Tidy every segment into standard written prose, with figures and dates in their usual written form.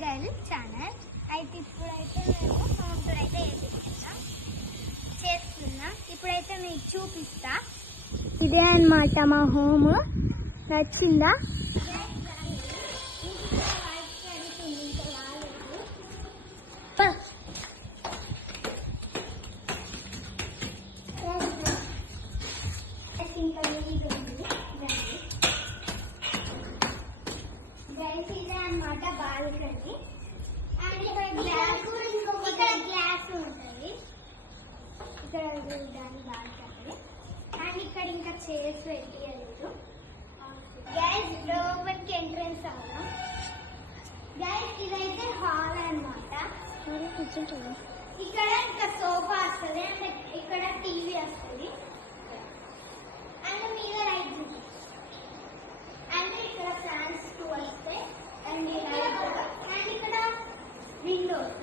Guile channel. అయితే ఇప్పుడైతే మేము హోమ్ టూర్ అయితే చేస్తున్నా. ఇప్పుడైతే మీకు చూపిస్తా. ఇదే అన్నమాట మా హోమ్. నచ్చిందా? ఇదే అన్నమాట బాల్కనీ. అండ్ ఇక్కడ గ్లాస్ ఉంటుంది. ఇక్కడ దాని బాల్కనీ. అండ్ ఇక్కడ ఇంకా చైర్స్ పెట్టలేదు. గైస్ లోపలికి ఎంట్రన్స్ అవుదాం. గైస్ ఇదైతే హాల్ అన్నమాట. ఇక్కడ ఇంకా సోఫా వస్తుంది. అండ్ ఇక్కడ టీవీ వస్తుంది. అండ్ మీద రైట్ అండ్ ఇక్కడ ఫ్యాన్స్ టూ వస్తాయి. అండ్ ఇక్కడ విండోస్.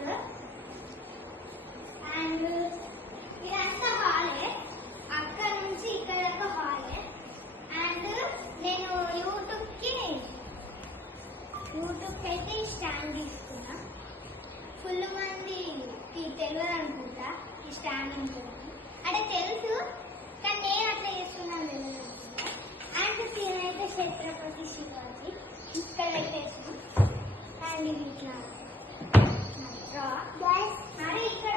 అండ్ ఇదంతా హాలే. అక్కడ నుంచి ఇక్కడ దాకా హాలే. అండ్ నేను యూట్యూబ్కి అయితే స్టాండ్ తీసుకున్నా. ఫుల్ మందికి తెలియదు అనుకుంటా ఈ స్టాండ్ ఉంటుంది అంటే తెలుసు, కానీ నేను అట్లా చేస్తున్నాను తెలియదు అనుకుంటా. అండ్ నేనైతే ఛత్రపతి శివాజీ ఇక్కడ పెట్టేసాను. అండ్ ఇది ఇట్లా మరి ఇక్కడ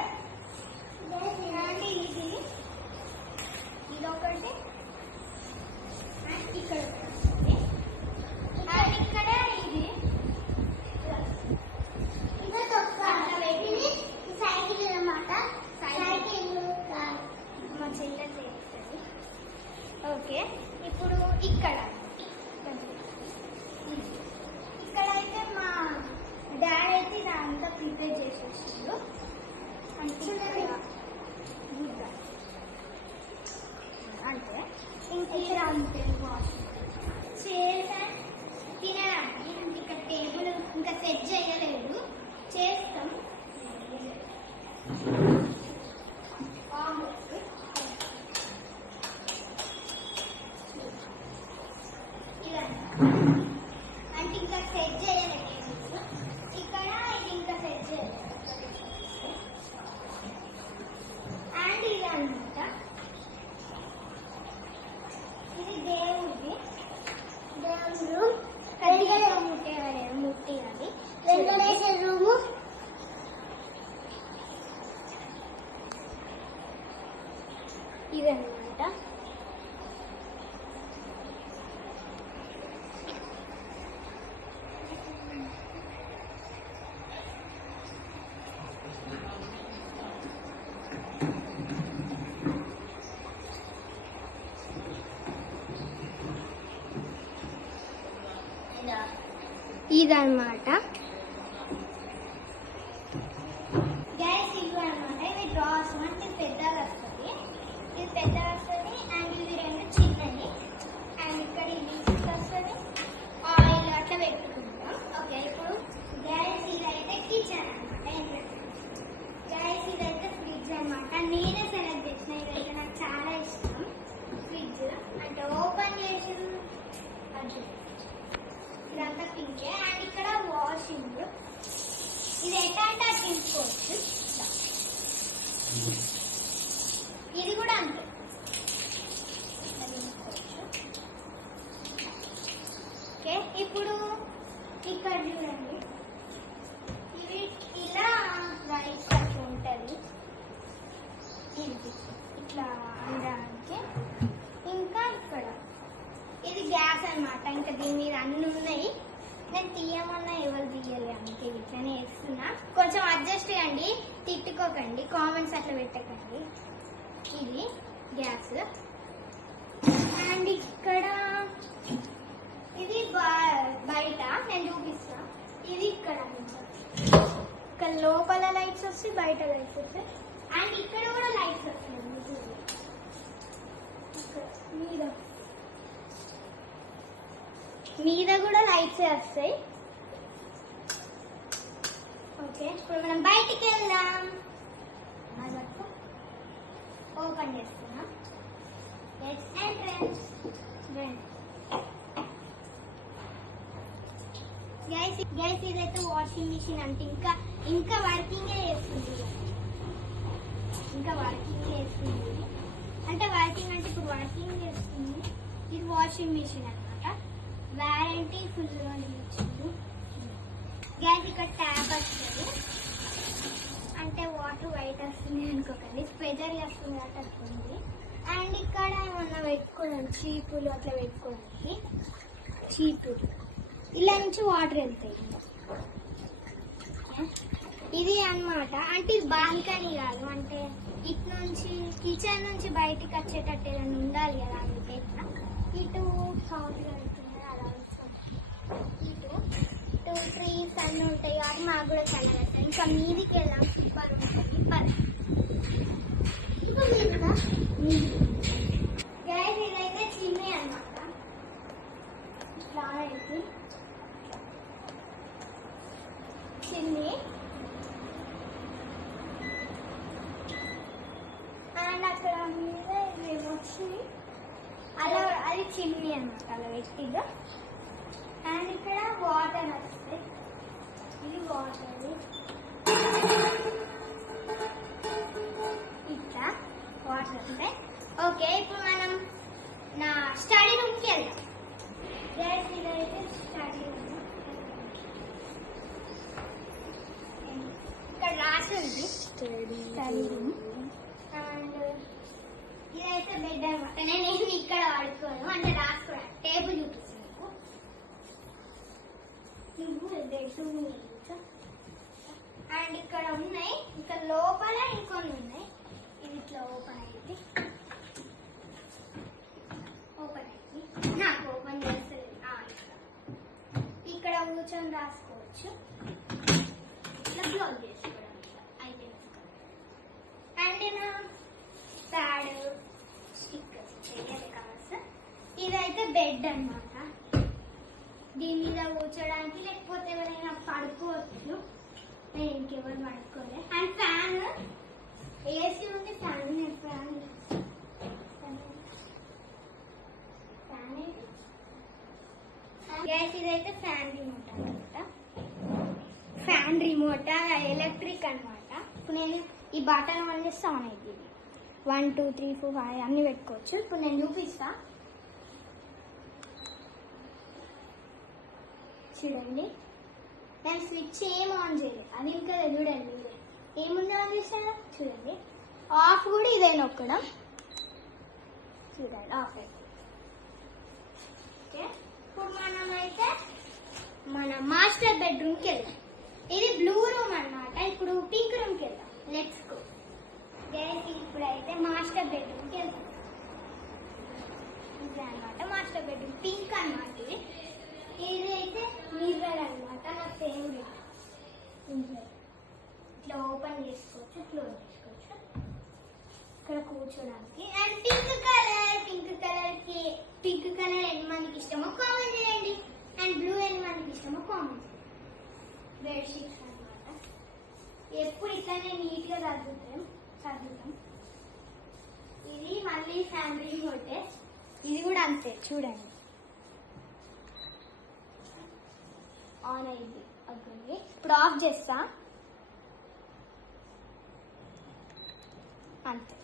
ఇది ఒకటి. అండ్ ఇక్కడ అండ్ ఇక్కడ ఇది సైకిల్ అన్నమాట. సైకిల్ మా చెల్లె చేస్తుంది. ఓకే, ఇప్పుడు ఇక్కడైతే మా డాడీ అయితే ఇదంతా ప్రిపేర్ చేసేసాడు. అంటే ఇంకా అంతే చేసా తినడానికి. ఇక్కడ టేబుల్ ఇంకా సెట్ చేయలేదు, చేస్తాం. అంటే ఇంకా సెట్ చేయలేదు ఇక్కడ. ఇది ఇంకా సెట్ చేయలేదు. అండ్ ఇది అనమాట ఇది దేవుడి రూమ్. ముట్టి అది వెంకటేశ్వర రూము. ఇదన్నమాట. ఇదన్నమాట గైస్. ఇవి అనమాట. ఇవి డ్రాస్ అంటే పెద్దగా వస్తుంది. ఇది పెద్దగా వస్తుంది. అండ్ ఇవి రెండు చిన్నవి. అండ్ ఇక్కడ ఇది వస్తుంది. ఆయిల్ అట్లా పెట్టుకుంటాం. ఓకే, ఇప్పుడు గైస్ ఇదైతే కిచెన్ అనమాట. గైస్ ఇదైతే ఫ్రిడ్జ్ అనమాట. నేనే సెలెక్ట్ చేసిన. ఇదైతే నాకు చాలా ఇష్టం ఫ్రిడ్జ్. అంటే ఓపెన్ చేసి ఇదంతా పింకే. అండ్ ఇక్కడ వాషింగ్. ఇది ఎట్లా అంటే అది తీసుకోవచ్చు. ఇది కూడా అంతే. ఓకే, ఇప్పుడు ఇక్కడ చూడండి. ఇవి ఇలా రైస్ అట్లా ఉంటుంది. ఇది ఇట్లా అనడానికి. ఇంకా ఇక్కడ ఇది గ్యాస్ అనమాట. ఇంకా దీని మీద అన్ని ఉన్నాయి. నేను తీయమన్నా ఎవరు తీయాలి, అందుకే ఇట్లనే వేస్తున్నా. కొంచెం అడ్జస్ట్ చేయండి, తిట్టుకోకండి, కామెంట్స్ అట్లా పెట్టకండి. ఇది గ్యాస్. అండ్ ఇక్కడ ఇది బయట నేను చూపిస్తా. ఇది ఇక్కడ ఇక్కడ లోపల లైట్స్ వస్తాయి, బయట లైట్స్ వస్తాయి. అండ్ ఇక్కడ కూడా లైట్స్ వస్తాయి. మీద కూడా లైట్స్ వస్తాయి. ఓకే, ఇప్పుడు మనం బయటికి వెళ్దాం. ఓపెన్ చేస్తున్నాం. ఎంట్రన్స్. గైస్ గైస్ ఇదైతే వాషింగ్ మిషన్ అంటే ఇంకా వర్కింగే చేస్తుంది. అంటే వర్కింగ్ అంటే ఇప్పుడు వర్కింగ్ చేస్తుంది. ఇది వాషింగ్ మిషన్ అన్నమాట. వారంటీ ఫుల్ ఇచ్చింది. గ్యాస్ ఇక్కడ ట్యాప్ వస్తుంది, అంటే వాటర్ వైట్ వస్తుంది అనుకోకండి, ప్రెజర్ వస్తుంది కాబట్టి వస్తుంది. అండ్ ఇక్కడ ఏమన్నా పెట్టుకోవడానికి చీపులు అట్లా పెట్టుకోవడానికి చీపులు ఇలా నుంచి వాటర్ వెళ్తాయి. ఇది అన్నమాట. అంటే ఇది బాల్కనీ కాదు, అంటే ఇటు నుంచి కిచెన్ నుంచి బయటికి వచ్చేటట్టు ఏదైనా ఉండాలి కదా, అందుకే ఇటు సౌండ్ వెళ్తుంది అలా ఇటు ట్రీస్ అన్నీ ఉంటాయి కాబట్టి మాకు కూడా చల్లగా వస్తాయి. ఇంకా మీదికి వెళ్దాం, సూపర్ ఉంటుంది. గ్యాస్ ఇదైతే చిమ్నీ అన్నమాట. ఇట్లా అయితే చిమ్నీ అండ్ అక్కడ మీద వచ్చి అలా అది చిమ్నీ అన్నమాట, అలా పెట్టిగా. అండ్ ఇక్కడ వాటర్ వస్తాయి, ఇది వాటర్ ఇట్లా వాటర్ వస్తాయి. ఓకే, ఇప్పుడు మనం నా స్టడీ రూమ్కి వెళ్దాం. గ్యాస్ ఇదైతే స్టడీ రూమ్, ఇక్కడ రాసి ఉంది స్టడీ రూమ్. అండ్ ఇదైతే బెడ్ అనమాట. నేను ఇక్కడ వాడుకోను, అంటే రాసుకోవడానికి టేబుల్ చూపిస్తాను. అండ్ ఇక్కడ ఉన్నాయి, ఇక్కడ లోపల ఇంకొన్ని ఉన్నాయి. ఇది ఇట్లా ఓపెన్ అయింది, నాకు ఓపెన్ చేస్తుంది. ఇక్కడ కూర్చొని రాసుకోవచ్చు, ఇట్లా క్లోజ్ చేసుకోవడం ఐటమ్స్. అండ్ నా ప్యాడ్ స్టిక్కర్స్ కవర్స్. ఇదైతే బెడ్ అన్నమాట, దీని మీద కూర్చోడానికి, లేకపోతే ఎవరైనా పడుకోవచ్చు. నేను ఇంకెవరు పడుకోలే. అండ్ ఫ్యాన్, ఏసీ ఉంది, ఫ్యాన్ గ్యాస్ ఇదైతే ఫ్యాన్ రిమోట్ అనమాట. ఫ్యాన్ రిమోట్ ఎలక్ట్రిక్ అనమాట. ఇప్పుడు నేను ఈ బటన్ ఆన్ చేస్తే ఆన్ అయింది. 1 2 3 4 5 అన్ని పెట్టుకోవచ్చు. ఇప్పుడు నేను చూపిస్తా, చూడండి. నేను స్విచ్ ఏం ఆన్ చేయలేదు, అది ఇంకా చూడండి. ఏముంది ఆన్ చేసాను చూడండి. ఆఫ్ కూడా ఇదే నొక్కడం, చూడండి ఆఫ్ అయితే. ఓకే, ఇప్పుడు మనమైతే మన మాస్టర్ బెడ్రూమ్కి వెళ్దాం. ఇది బ్లూ రూమ్ అన్నమాట. ఇప్పుడు పింక్ రూమ్కి వెళ్దాం. Let's go. ఇప్పుడైతే మాస్టర్ బెడ్రూమ్కి వెళ్దాం. ఇది అనమాట మాస్టర్ బెడ్రూమ్, పింక్ అన్నమాట. ఇది అయితే మిర్రర్ అనమాట, నా ఫేవరెట్. ఇట్లా ఓపెన్ చేసుకోవచ్చు, క్లోజ్ చేసుకోవచ్చు. ఇక్కడ కూర్చోడానికి. అండ్ పింక్ కలర్ ఎన్ని మందికి ఇష్టమో కామెంట్ చేయండి. అండ్ బ్లూ ఎన్ని మందికి ఇష్టమో కామెంట్ చేయండి. బెడ్షీట్స్ అనమాట. ఎప్పుడు ఇట్లానే నీట్ గా సర్దుతాం. ఇది మళ్ళీ ఫ్యామిలీ హోటల్, ఇది కూడా అంతే చూడండి. ఆన్ అయింది అవుతుంది. ఇప్పుడు ఆఫ్ చేస్తా, అంతే.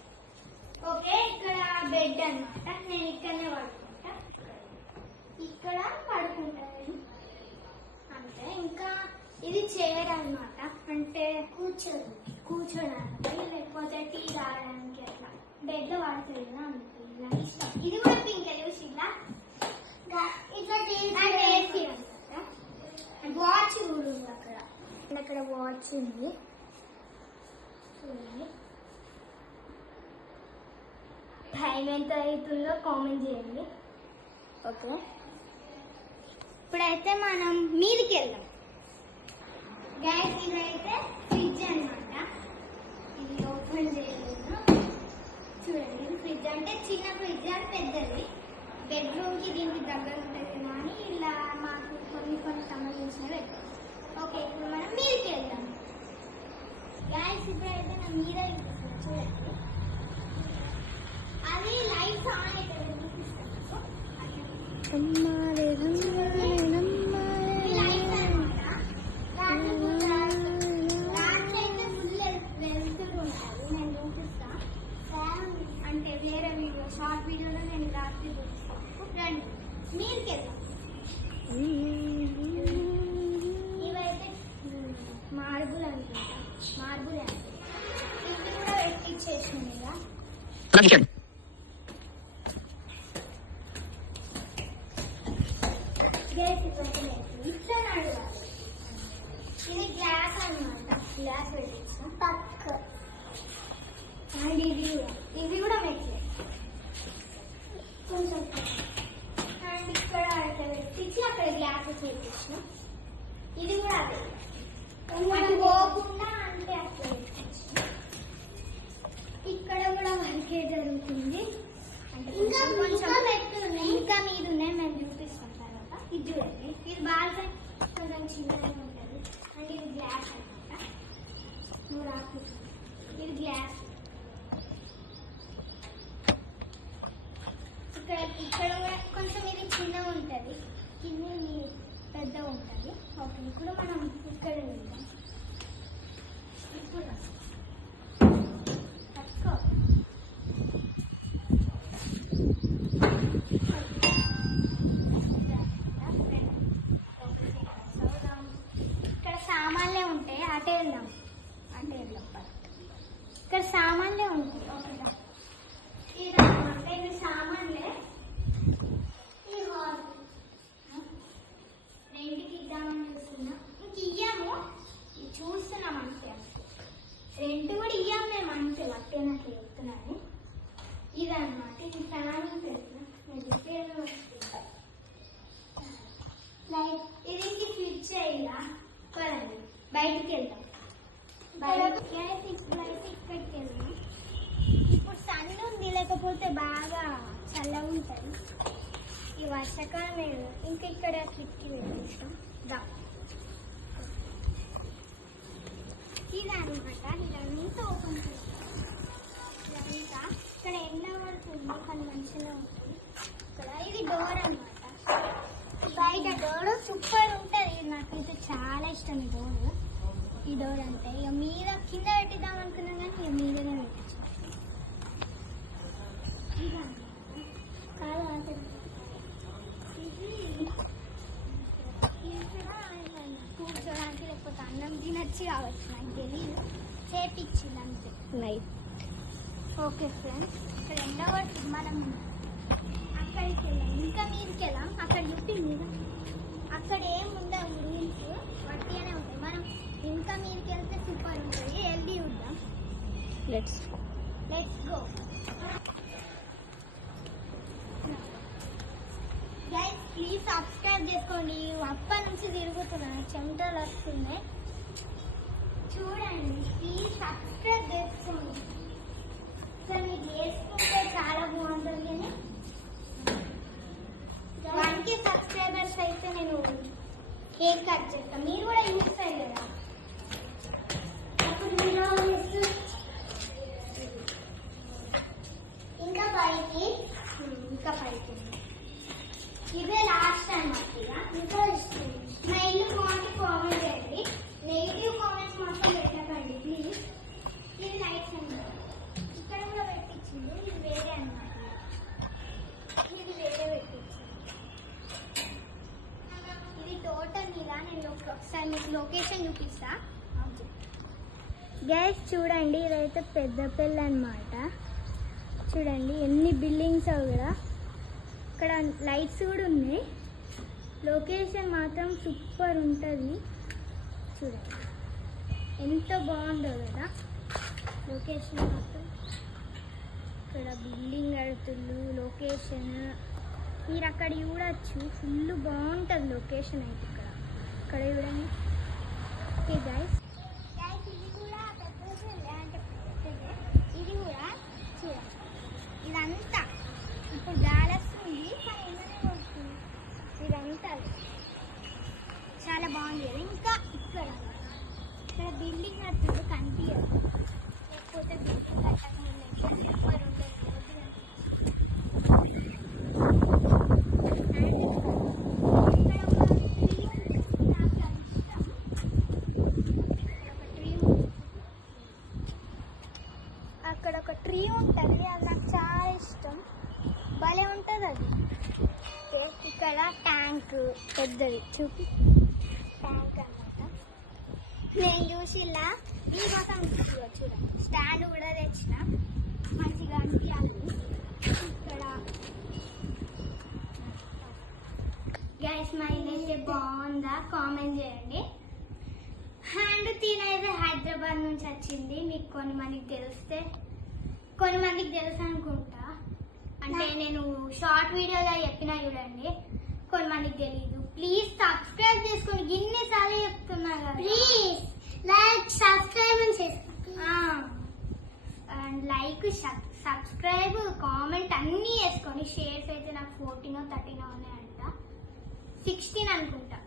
ఓకే, ఇక్కడ బెడ్ అన్నమాట. నేను ఇక్కడనే పడుకుంటా, ఇక్కడ పడుకుంటా నేను, అంతే. ఇంకా ఇది చైర్ అన్నమాట, అంటే కూర్చోడానికి లేకపోతే టీ తాగడానికి అట్లా. బెడ్ లో పడుతుంది కదా, అందుకే ఇలా ఇష్టం. ఇది కూడా పింక్ చూసి ఇట్లా ఏసీ అనమాట. వాచ్ కూడా ఉంది అక్కడ వాచ్ ఉంది చూడండి. టైం ఎంత అవుతుందో కామెంట్ చేయండి. ఓకే, ఇప్పుడైతే మనం మీదికి వెళ్దాం. గ్యాస్ ఇదైతే ఫ్రిడ్జ్ అనమాట. ఇది ఓపెన్ చేయలేదు చూడండి. ఫ్రిడ్జ్ అంటే చిన్న ఫ్రిడ్జ్, అది పెద్దది. బెడ్రూమ్కి దీనికి దగ్గర ఉంటుంది కానీ ఇలా మాకు కొన్ని సంబంధించినవి పెట్టాం. ఓకే, ఇప్పుడు మనం మీదకి వెళ్దాం. గ్యాస్ ఇప్పుడైతే నా మీద చూడండి. అది లైట్స్ ఆన్ అయితే చూపిస్తాను. లైట్స్ అనమాట. వీడియోలో నేను రాత్రి చూపిస్తాను. రండి మీరుకి వెళ్దాం. ఇవైతే మార్బుల్ అనుకుంటా, మార్బుల్ అంటే ఇవి కూడా పెట్టించేసింది ఇక. ఇట్లా నడవాలి. ఇది గ్లాస్ అన్నమాట, గ్లాస్ పెట్టించాం పక్క. అండ్ ఇది కూడా మెట్లే కొంచెం. అండ్ ఇక్కడ అట్లా పెట్టించి అక్కడ గ్లాసెస్ పెట్టించాం. ఇది కూడా అదే అటు పోకుండా అంటే అట్లా పెట్టించాం. ఇక్కడ కూడా వర్కే జరుగుతుంది. అంటే ఇంకా కొంచెం మెట్లు ఉన్నాయి, ఇంకా మీద ఉన్నాయి, మేము చూపిస్తాం తర్వాత. ఇది చూడండి, ఇది బాగా కొంచెం చిన్నగా ఉంటుంది. అండ్ ఇది గ్లాస్ అనమాట. నువ్వు రాకు, ఇది గ్లాస్. ఇక్కడ కూడా కొంచెం ఇది చిన్నగా ఉంటుంది, కింద పెద్దగా ఉంటుంది. ఓకే, ఇప్పుడు మనం ఇక్కడ వెళ్దాం. ఇప్పుడు తక్కువ ఇక్కడ సామాన్లే ఉంటాయి. అటే వెళ్దాం, అటే వెళ్దాం. ఇక్కడ సామాన్లే ఉంటాయి. ఓకేనా, ఇదన్నమాట, ఇది సామాన్లే. ఈ హాల్ రెంట్కి ఇద్దామని చూస్తున్నా. ఇంక ఇయ్యాము, చూస్తున్నాం అంతే. రెంట్ కూడా ఇయ్యాము మేము అంతే, వట్టేనట్లు చెప్తున్నాను. ఇదన్నమాట, ఇది ఫ్యాన్ ఉంటుంది. ఇది స్విచ్ చేయాల. పదండి బయటికి వెళ్దాం. ఇక్కడికి వెళ్దాం. ఇప్పుడు సన్ ఉంది, లేకపోతే బాగా చల్లగా ఉంటుంది. ఈ వర్షాకాలం వెళ్దాం. ఇంకా ఇక్కడ కిటికీ వెళ్ళిస్తాం. ఇదన్నమాట, ఇదంతా ఓపెన్ చేస్తాం. ఇదంతా ఇక్కడ ఎండ పడుతుంది కానీ మంచిగా ఉంటుంది. ఇక్కడ ఇది డోర్ అన్నమాట. బయట డోర్ సూపర్ ఉంటుంది. నాకు ఇది చాలా ఇష్టం ఈ డోర్. ఈ డోర్ అంటే ఇక మీద కింద పెట్టిద్దాం అనుకున్నాం కానీ ఇక మీదనే పెట్టించాం. కూర్చోడానికి లేకపోతే అన్నం తినచ్చి కావచ్చు, నాకు తెలియదు. చేపించింది అంతే. నైట్ ఓకే ఫ్రెండ్స్, ఇక్కడ ఎండ పడుతుంది. మనం అక్కడికి వెళ్ళాం, ఇంకా మీదకి వెళ్ళాం. అక్కడ చుట్టి మీద అక్కడ ఏముండవు రూమ్స్, వట్టిగానే ఉంటాయి. మనం ఇంకా మీదకి వెళ్తే సూపర్ ఉంటుంది. వెళ్ళి చూద్దాం. Let's go. Guys please subscribe చేసుకోండి. అప్పటి నుంచి తిరుగుతున్నాను, చెమటలు వస్తున్నాయి. చూడండి, ప్లీజ్ సబ్స్క్రైబ్ చేసుకోండి. అసలు మీరు చేసుకుంటే చాలా బాగుంటుంది. కానీ 1K సబ్స్క్రైబర్స్ అయితే నేను కేక్ కట్ చేస్తాను. మీరు కూడా యూస్ అయ్యారు కదా. అప్పుడు మీరు ఇంకా పైకి ఇదే లాస్ట్ అన్నమాట. ఇంకా మా ఇల్లు బాగుంటే కామెంట్ చేయండి. నెగిటివ్ కామెంట్స్ మాత్రం పెట్టకండి ప్లీజ్. ఇది లైట్స్ అన్నమాట. ఇక్కడ కూడా పెట్టించింది, ఇది వేరే అన్నమాట. ఇది వేరే పెట్టించింది. ఇది టోటల్ ఇలా. నేను ఒకసారి మీకు లొకేషన్ చూపిస్తా. గైస్ చూడండి, ఇదైతే పెద్దపల్లి అన్నమాట. చూడండి ఎన్ని బిల్డింగ్స్ అవి కూడా. ఇక్కడ లైట్స్ కూడా ఉన్నాయి. లొకేషన్ మాత్రం సూపర్ ఉంటుంది. చూడండి ఎంత బాగుందో కదా లొకేషన్ మాత్రం. ఇక్కడ బిల్డింగ్ కడుతుళ్ళు, లొకేషన్ మీరు అక్కడ చూడొచ్చు. ఫుల్ బాగుంటుంది లొకేషన్ అయితే ఇక్కడ చూడండి. ఓకే గైస్, ఇది కూడా అంటే ఇది కూడా చూడండి. ఇదంతా ఇప్పుడు గాలి వస్తుంది కానీ ఎండనే వస్తుంది. ఇదంతా చాలా బాగుంది కదా. ఇంకా ఇక్కడ బిల్డింగ్ కట్టింది కనిపించదు, లేకపోతే బిల్డింగ్ కట్టకముందు ఎవ్వరు ఉండదు. అక్కడ ఒక ట్రీ ఉంటుంది, అది నాకు చాలా ఇష్టం. భలే ఉంటుంది అది. ఇక్కడ ట్యాంక్ పెద్దది చూపి ట్యాంక్ అన్నమాట. నేను చూసిలా మీకోసం చూడండి స్టాండ్ కూడా తెచ్చిన మంచిగా అనిపించాలని. ఇక్కడ గైస్ మా ఇల్లు అయితే బాగుందా కామెంట్ చేయండి. అండ్ తినైతే హైదరాబాద్ నుంచి వచ్చింది. మీకు కొన్ని మందికి తెలుసు అనుకుంటా. అంటే నేను షార్ట్ వీడియోలో చెప్పినా చూడండి, కొన్ని మందికి తెలీదు. ప్లీజ్ సబ్స్క్రైబ్ చేసుకోండి, ఇన్నిసార్లు చెప్తున్నా కదా. Please like subscribe and like subscribe comment అన్నీ వేసుకోండి. షేర్స్ అయితే నాకు 14 or 13 ఉన్నాయంట, 16 అనుకుంటా,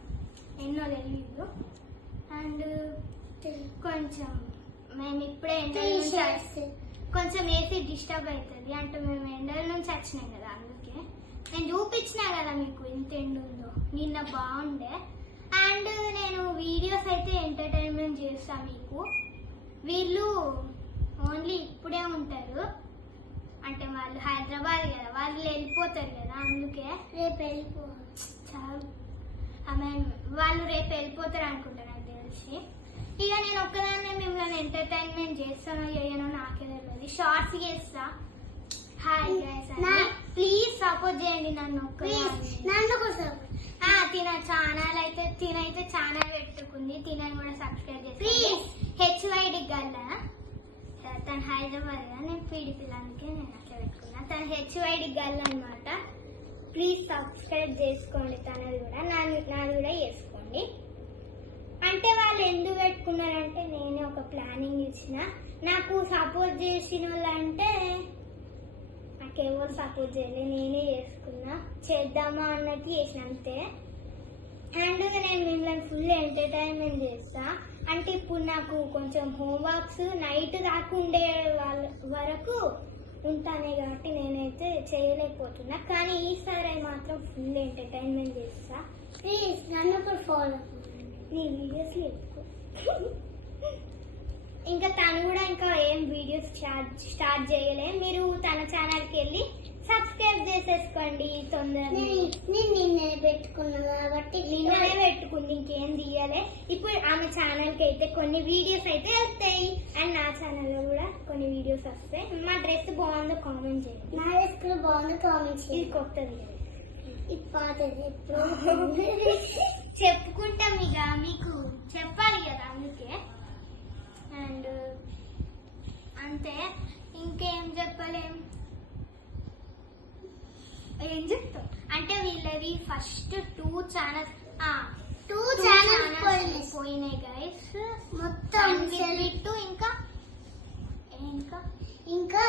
ఎన్నో తెలీదు. అండ్ కొంచెం మేము ఇప్పుడే కొంచెం ఏసీ డిస్టర్బ్ అవుతుంది అంటే మేము ఎండల నుంచి వచ్చినాం కదా, అందుకే నేను చూపించినా కదా మీకు ఎంత ఎండ ఉందో. నిన్న బాగుండే. అండ్ నేను వీడియోస్ అయితే ఎంటర్టైన్మెంట్ చేస్తాను మీకు. వీళ్ళు ఓన్లీ ఇప్పుడే ఉంటారు అంటే వాళ్ళు హైదరాబాద్ కదా, వాళ్ళు వెళ్ళిపోతారు కదా, అందుకే రేపు వాళ్ళు రేపు వెళ్ళిపోతారు అనుకుంటా నాకు తెలిసి. ఇక నేను ఒక్కదాన్నే మిమ్మల్ని ఎంటర్టైన్మెంట్ చేస్తానో చేయనో నాకే తెలియదు. షార్ట్స్ చేస్తా. హాయ్ గైస్ అని ప్లీజ్ సపోర్ట్ చేయండి నన్ను. తినైతే ఛానల్ పెట్టుకుంది, తినని కూడా సబ్స్క్రైబ్ చేసి HYD గల్ల. తను హైదరాబాద్ కదా, నేను పీడిపిల్ల, అందుకే నేను అట్లా పెట్టుకున్నా. తను HYD గల్ అనమాట. ప్లీజ్ సబ్స్క్రైబ్ చేసుకోండి, తనది కూడా నాది కూడా చేసుకోండి. అంటే వాళ్ళు ఎందుకు పెట్టుకున్నారంటే నేనే ఒక ప్లానింగ్ ఇచ్చిన. నాకు సపోర్ట్ చేసిన వాళ్ళంటే నాకెవరు సపోర్ట్ చేయలేదు, నేనే చేసుకున్నా. చేద్దామా అన్నట్టు చేసిన అంతే. అండ్ నేను మిమ్మల్ని ఫుల్ ఎంటర్టైన్మెంట్ చేస్తా. అంటే ఇప్పుడు నాకు కొంచెం హోంవర్క్స్ నైట్ దాకా ఉండే వాళ్ళ వరకు ఉంటానే కాబట్టి నేనైతే చేయలేకపోతున్నా. కానీ ఈసారి మాత్రం ఫుల్ ఎంటర్టైన్మెంట్ చేస్తా. ప్లీజ్ నన్ను కూడా ఫాలో నీ వీడియోస్ ఎక్కువ. ఇంకా తను కూడా ఇంకా ఏం వీడియోస్ స్టార్ట్ చేయలే. మీరు తన ఛానల్కి వెళ్ళి సబ్స్క్రైబ్ చేసేసుకోండి తొందరగా. నిన్నే పెట్టుకున్నా కాబట్టి నిన్ననే పెట్టుకుంది, ఇంకేం తీయాలి. ఇప్పుడు ఆమె ఛానల్కి అయితే కొన్ని వీడియోస్ అయితే వస్తాయి అండ్ నా ఛానల్లో కూడా కొన్ని వీడియోస్ వస్తాయి. మా డ్రెస్ బాగుందో కామెంట్ చేయండి. నా డ్రెస్ కూడా బాగుందో కామెంట్ చేయండి. ఇది కొత్తది, ఇది పాతది. చెప్పుకుంటాం ఇక, మీకు చెప్పాలి కదా, అందుకే. అండ్ అంతే, ఇంకేం చెప్పలేం. ఏం చెప్తాం అంటే వీళ్ళవి ఫస్ట్ 2 ఛానల్స్ పోయినాయి గైస్ మొత్తం. ఇంకా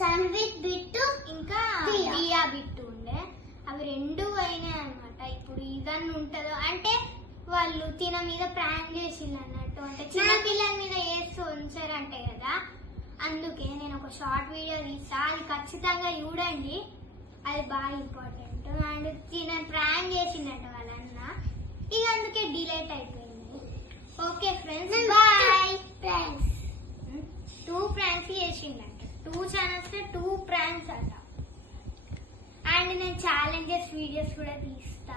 సన్విత్ బిట్టు ఇంకా రియా బిట్టు ఉండే, అవి 2 అయినాయి అనమాట. ఇప్పుడు ఇదన్నీ ఉంటుందో అంటే వాళ్ళు తిన మీద ప్రాంక్ చేసిండు అన్నట్టు, అంటే చిన్న పిల్లల మీద వేస్తూ ఉంచారంటే కదా, అందుకే నేను ఒక షార్ట్ వీడియో తీస్తా, అది ఖచ్చితంగా చూడండి, అది బాగా ఇంపార్టెంట్. అండ్ తిన ప్రాంక్ చేసిండట వాళ్ళన్న, ఇక అందుకే డిలేట్ అయిపోయింది. Okay friends, bye. Pranks 2 pranks చేసిండట, 2 ఛానల్స్ 2 ప్రాంక్స్ అట. అండ్ నేను ఛాలెంజెస్ వీడియోస్ కూడా తీస్తా,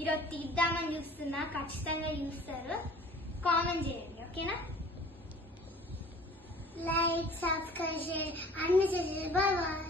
ఈరోజు తీద్దామని చూస్తున్నా, ఖచ్చితంగా చూస్తారు. కామెంట్ చేయండి, ఓకేనా? లైక్ సబ్స్క్రైబ్ చేయండి, అన్ని చేయండి. Bye bye.